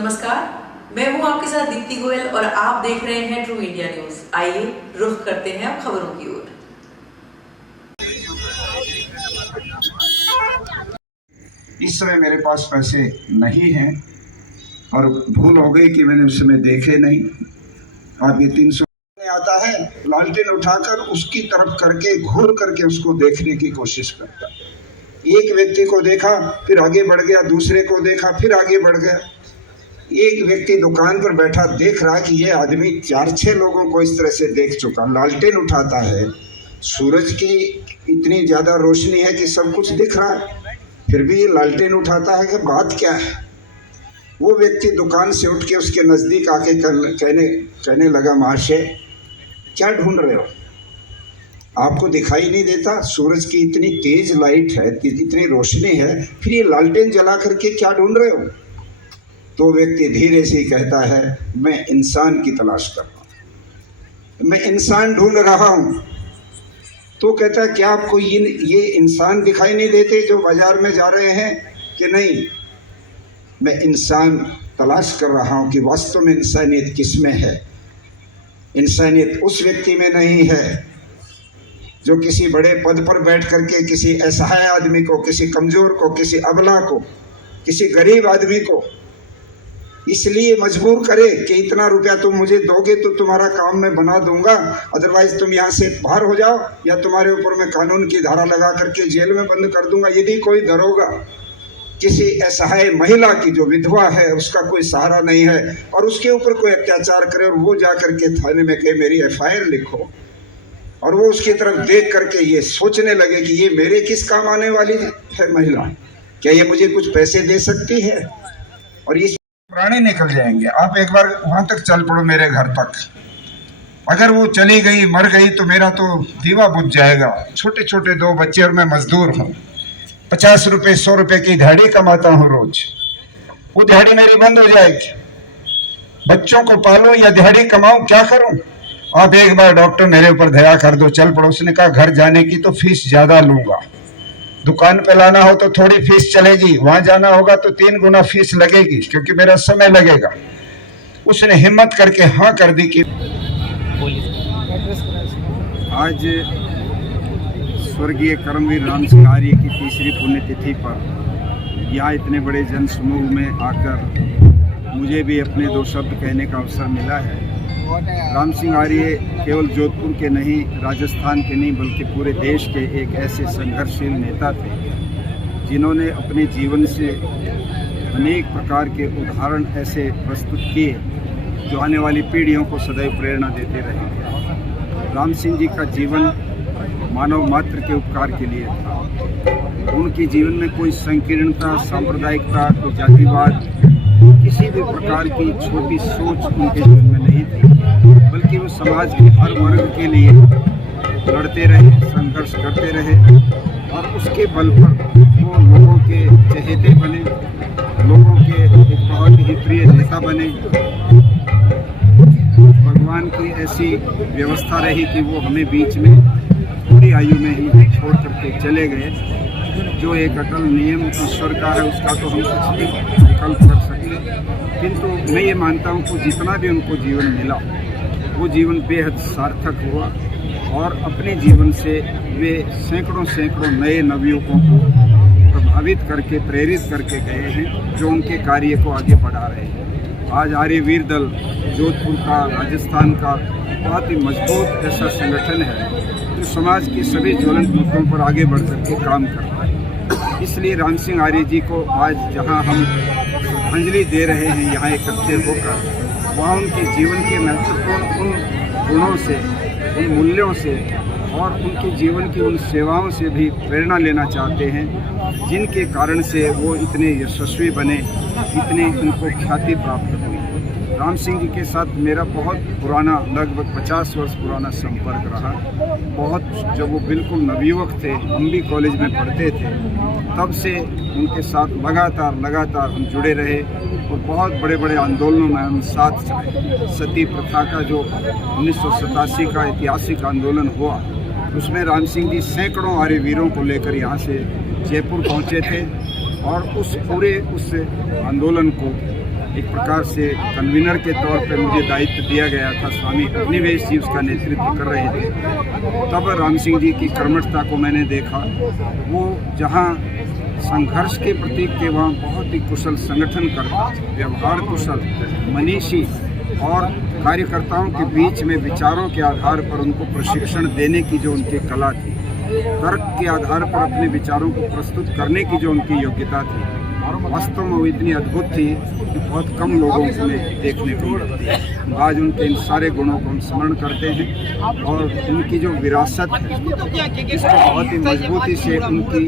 नमस्कार, मैं हूं आपके साथ दीप्ति गोयल और आप देख रहे हैं ट्रू इंडिया न्यूज। आइए रुख करते हैं अब खबरों की ओर। इस समय मेरे पास पैसे नहीं हैं और भूल हो गई कि मैंने उस समय देखे नहीं। आप ये 300 आता है, लालटेन उठाकर उसकी तरफ करके घूर करके उसको देखने की कोशिश करता है। एक व्यक्ति को देखा, फिर आगे बढ़ गया, दूसरे को देखा, फिर आगे बढ़ गया। एक व्यक्ति दुकान पर बैठा देख रहा कि ये आदमी 4-6 लोगों को इस तरह से देख चुका। लालटेन उठाता है, सूरज की इतनी ज़्यादा रोशनी है कि सब कुछ दिख रहा है, फिर भी ये लालटेन उठाता है कि बात क्या है। वो व्यक्ति दुकान से उठ के उसके नज़दीक आके कहने लगा, महाशय क्या ढूंढ रहे हो? आपको दिखाई नहीं देता? सूरज की इतनी तेज लाइट है, इतनी रोशनी है, फिर ये लालटेन जला करके क्या ढूंढ रहे हो? तो व्यक्ति धीरे से कहता है, मैं इंसान की तलाश कर रहा हूँ, मैं इंसान ढूंढ रहा हूँ। तो कहता है, क्या आपको ये इंसान दिखाई नहीं देते जो बाजार में जा रहे हैं? कि नहीं, मैं इंसान तलाश कर रहा हूँ कि वास्तव में इंसानियत किस में है। इंसानियत उस व्यक्ति में नहीं है जो किसी बड़े पद पर बैठ करके किसी असहाय आदमी को, किसी कमज़ोर को, किसी अबला को, किसी गरीब आदमी को इसलिए मजबूर करे कि इतना रुपया तुम मुझे दोगे तो तुम्हारा काम मैं बना दूंगा, अदरवाइज तुम यहाँ से बाहर हो जाओ या तुम्हारे ऊपर मैं कानून की धारा लगा करके जेल में बंद कर दूंगा। यदि कोई दरोगा किसी असहाय महिला की जो विधवा है, उसका कोई सहारा नहीं है और उसके ऊपर कोई अत्याचार करे और वो जा करके थाने में कहे मेरी FIR लिखो, और वो उसकी तरफ देख करके ये सोचने लगे कि ये मेरे किस काम आने वाली है महिला, क्या ये मुझे कुछ पैसे दे सकती है, और ये प्राणी निकल जाएंगे। आप एक बार वहां तक चल पड़ो, मेरे घर तक। अगर वो चली गई, मर गई, तो मेरा तो दीवा बुझ जाएगा। छोटे छोटे 2 बच्चे और मैं मजदूर हूँ, 50 रुपए 100 रुपए की दिहाड़ी कमाता हूँ रोज। वो दिहाड़ी मेरी बंद हो जाएगी। बच्चों को पालूं या दिहाड़ी कमाऊं, क्या करूं? आप एक बार डॉक्टर मेरे ऊपर दया कर दो, चल पड़ो। उसने कहा, घर जाने की तो फीस ज्यादा लूंगा, दुकान पे लाना हो तो थोड़ी फीस चलेगी, वहां जाना होगा तो 3 गुना फीस लगेगी क्योंकि मेरा समय लगेगा। उसने हिम्मत करके हाँ कर दी कि आज स्वर्गीय कर्मवीर राम सिंह आर्य की 3री पुण्यतिथि पर यहाँ इतने बड़े जन समूह में आकर मुझे भी अपने 2 शब्द कहने का अवसर मिला है। राम सिंह आर्य केवल जोधपुर के नहीं, राजस्थान के नहीं, बल्कि पूरे देश के एक ऐसे संघर्षशील नेता थे जिन्होंने अपने जीवन से अनेक प्रकार के उदाहरण ऐसे प्रस्तुत किए जो आने वाली पीढ़ियों को सदैव प्रेरणा देते रहेंगे। राम सिंह जी का जीवन मानव मात्र के उपकार के लिए था। उनके जीवन में कोई संकीर्णता, सांप्रदायिकता, कोई जातिवाद, किसी भी प्रकार की छोटी सोच उनके जीवन में नहीं थी, बल्कि वो समाज के हर वर्ग के लिए लड़ते रहे, संघर्ष करते रहे और उसके बल पर वो लोगों के चहेते बने, लोगों के एक बहुत ही प्रिय नेता बने। भगवान की ऐसी व्यवस्था रही कि वो हमें बीच में पूरी आयु में ही छोड़ करके चले गए। जो एक अटल नियम ईश्वर का है उसका तो हम कुछ नहीं विकल्प कर सकते, किंतु मैं ये मानता हूँ कि जितना भी उनको जीवन मिला वो जीवन बेहद सार्थक हुआ और अपने जीवन से वे सैकड़ों नए नवयुवकों को प्रभावित करके, प्रेरित करके गए हैं जो उनके कार्य को आगे बढ़ा रहे हैं। आज आर्यवीर दल जोधपुर का, राजस्थान का बहुत ही मजबूत ऐसा संगठन है जो समाज के सभी ज्वलंत मुद्दों पर आगे बढ़ करके काम करता है। इसलिए राम सिंह आर्य जी को आज जहां हम श्रद्धांजलि दे रहे हैं, यहाँ इकट्ठे होकर, वहाँ उनके जीवन के महत्वपूर्ण उन गुणों से, उन मूल्यों से और उनके जीवन की उन सेवाओं से भी प्रेरणा लेना चाहते हैं जिनके कारण से वो इतने यशस्वी बने, इतने उनको ख्याति प्राप्त हुई। राम सिंह जी के साथ मेरा बहुत पुराना, लगभग 50 वर्ष पुराना संपर्क रहा। बहुत जब वो बिल्कुल नवयुवक थे, हम भी कॉलेज में पढ़ते थे, तब से उनके साथ लगातार हम जुड़े रहे और बहुत बड़े बड़े आंदोलनों में हम साथ चले। सती प्रथा का जो 1987 का ऐतिहासिक आंदोलन हुआ, उसमें राम सिंह जी सैकड़ों आर्यवीरों को लेकर यहाँ से जयपुर पहुँचे थे और उस पूरे आंदोलन को एक प्रकार से कन्वीनर के तौर पे मुझे दायित्व दिया गया था। स्वामी अग्निवेश जी उसका नेतृत्व कर रहे थे। तब राम सिंह जी की कर्मठता को मैंने देखा। वो जहाँ संघर्ष के प्रतीक के वहाँ बहुत ही कुशल संगठनकर्ता, व्यवहार कुशल, मनीषी और कार्यकर्ताओं के बीच में विचारों के आधार पर उनको प्रशिक्षण देने की जो उनकी कला थी, तर्क के आधार पर अपने विचारों को प्रस्तुत करने की जो उनकी योग्यता थी, वास्तव में वो इतनी अद्भुत थी कि बहुत कम लोगों में देखने को मिलती है। आज उनके इन सारे गुणों को हम स्मरण करते हैं और उनकी जो विरासत है इसको बहुत ही मजबूती से उनकी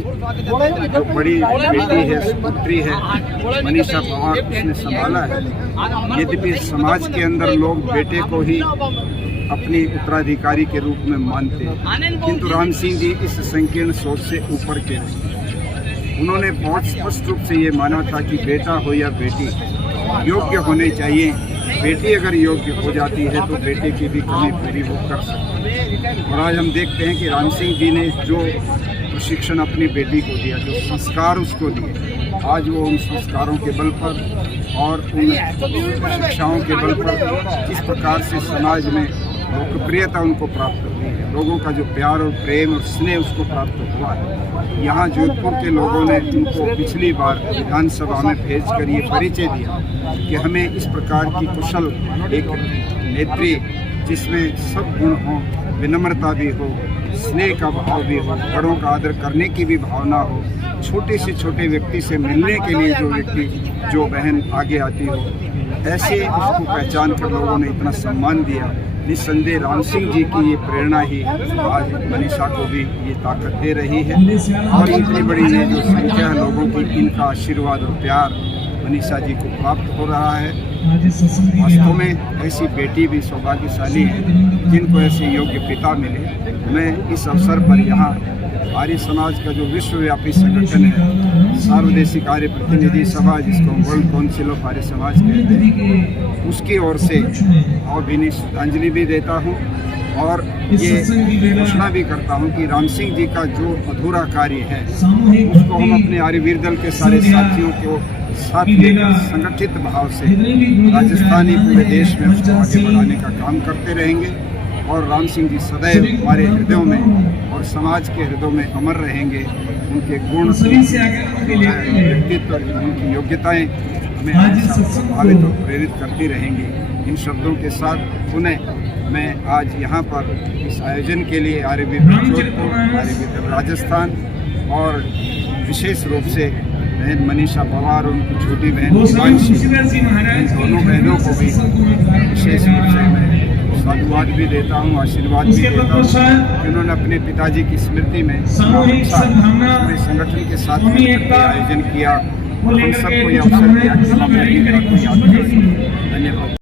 जो बड़ी बेटी है, पुत्री है मनीषा पवार, उसने संभाला है। यद्यपि समाज के अंदर लोग बेटे को ही अपनी उत्तराधिकारी के रूप में मानते हैं, किंतु राम सिंह जी इस संकीर्ण सोच से ऊपर के रहे। उन्होंने बहुत स्पष्ट रूप से ये माना था कि बेटा हो या बेटी योग्य होने चाहिए। बेटी अगर योग्य हो जाती है तो बेटे की भी कमी पूरी वो कर सकती है। और आज हम देखते हैं कि राम सिंह जी ने जो प्रशिक्षण अपनी बेटी को दिया, जो संस्कार उसको दिए, आज वो उन संस्कारों के बल पर और उन शिक्षाओं के बल पर जिस प्रकार से समाज में लोकप्रियता उनको प्राप्त हुई है, लोगों का जो प्यार और प्रेम और स्नेह उसको प्राप्त हुआ है। यहाँ जोधपुर के लोगों ने उनको पिछली बार विधानसभा में भेजकर ये परिचय दिया कि हमें इस प्रकार की कुशल एक नेत्री जिसमें सब गुण हो, विनम्रता भी हो, स्नेह का भाव भी हो, बड़ों का आदर करने की भी भावना हो, छोटे से छोटे व्यक्ति से मिलने के लिए जो बहन आगे आती हो, ऐसे उसको पहचान कर लोगों ने इतना सम्मान दिया। निस्संदेह राम सिंह जी की ये प्रेरणा ही आज मनीषा को भी ये ताकत दे रही है। और इतनी बड़ी ये जो संख्या है लोगों की, इनका आशीर्वाद और प्यार मनीषा जी को प्राप्त हो रहा है। वास्तव में ऐसी बेटी भी सौभाग्यशाली है जिनको ऐसे योग्य पिता मिले। मैं इस अवसर पर यहाँ आर्य समाज का जो विश्वव्यापी संगठन है, सार्वदेशिक आर्य प्रतिनिधि सभा, जिसको world council of Arya Samaj कहते हैं, उसकी ओर से भावभीनी श्रद्धांजलि भी देता हूँ और ये घोषणा भी करता हूँ कि राम सिंह जी का जो अधूरा कार्य है उसको हम अपने आर्यवीर दल के सारे साथियों को साथ लेकर संगठित भाव से राजस्थानी पूरे देश में उसको आगे बढ़ाने का काम करते रहेंगे। और राम सिंह जी सदैव हमारे हृदयों में और समाज के हृदयों में अमर रहेंगे। उनके गुण, व्यक्तित्व, उनकी योग्यताएं हमें प्रभावित और प्रेरित करती रहेंगी। इन शब्दों के साथ पुनः मैं आज यहाँ पर इस आयोजन के लिए आर्यवीर जोधपुर, आर्यवीर राजस्थान और विशेष रूप से बहन मनीषा पवार, उनकी छोटी बहन हिमांशी, इन दोनों बहनों को भी विशेष रूप से मैं साधुवाद भी देता हूँ, आशीर्वाद भी देता हूँ कि उन्होंने अपने पिताजी की स्मृति में पूरे संगठन के साथ आयोजन किया। उन सबको यह अवसर दिया कि हम अपने पिता को याद करें। धन्यवाद।